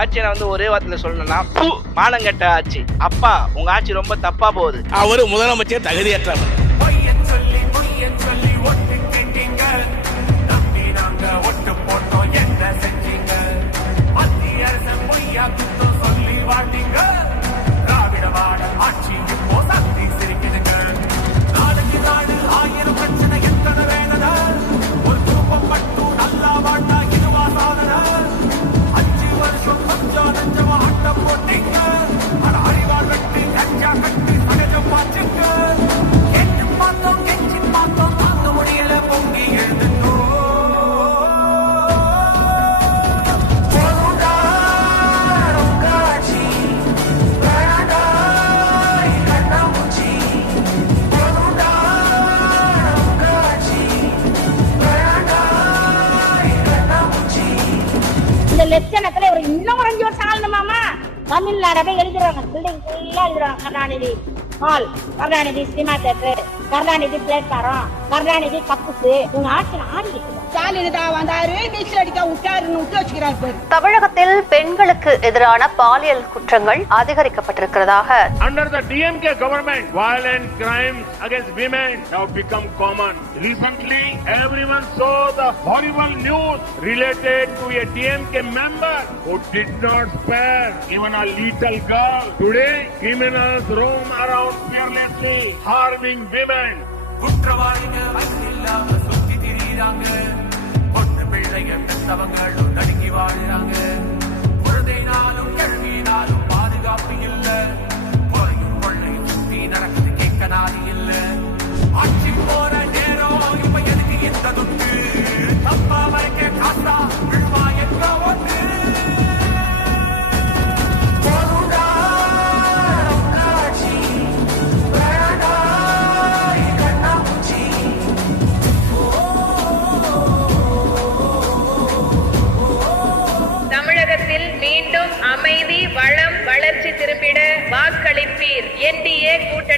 ஆட்சியை நான் ஒரே வார்த்தையில சொல்லணும்னா மானங்கட்ட ஆட்சி. அப்பா உங்க ஆட்சி ரொம்ப தப்பா போகுது. அவரு முதலமைச்சர் தகுதியற்றவர். லட்சணத்துல ஒரு இன்னும் 5 வருஷம் ஆளணுமாமா. தமிழ்நாடு போய் எழுதுறாங்க, பில்டிங் ஃபுல்லா எழுதுறாங்க. Karunanidhi hall, Karunanidhi cinema theatre, Karunanidhi platform, Karunanidhi கப்புசு. உங்க ஆட்சியில் ஆடிக்கிட்டு ஸ்டாலின் தான் வந்தாரு, நீச்சல் அடிக்க விட்டாருன்னு விட்டு வச்சுக்கிறாரு. தமிழகத்தில் பெண்களுக்கு எதிரான பாலியல் குற்றங்கள் அதிகரிக்கப்பட்டிருக்கிறதாக Under the DMK government, violent crimes against women have become common. Recently, everyone saw the horrible news related to a DMK member who did not spare even a little girl. Today, criminals roam around fearlessly, harming women. குற்றவாளிகள் வயசில்லாம சுத்தி திரியிறாங்க. பொண்ணு பிள்ளைகள் பெற்றவங்களும் நடுங்கி வாழுறாங்க. குழந்தைனாலும் கல்வியினாலும் பாதுகாப்பு இல்ல. கொலையும் கொள்ளையும் சுத்தி நடக்குது, கேட்க நாதி இல்ல. ஆட்சி போற நேரம் இப்ப எதுக்கு இந்த துட்டு? தப்பா வரைக்க காசா விழுவா என்ற ஒன்று. மீண்டும் அமைதி, வளம், வளர்ச்சி திரும்பிட வாக்களிப்பீர். NDA கூட்டணி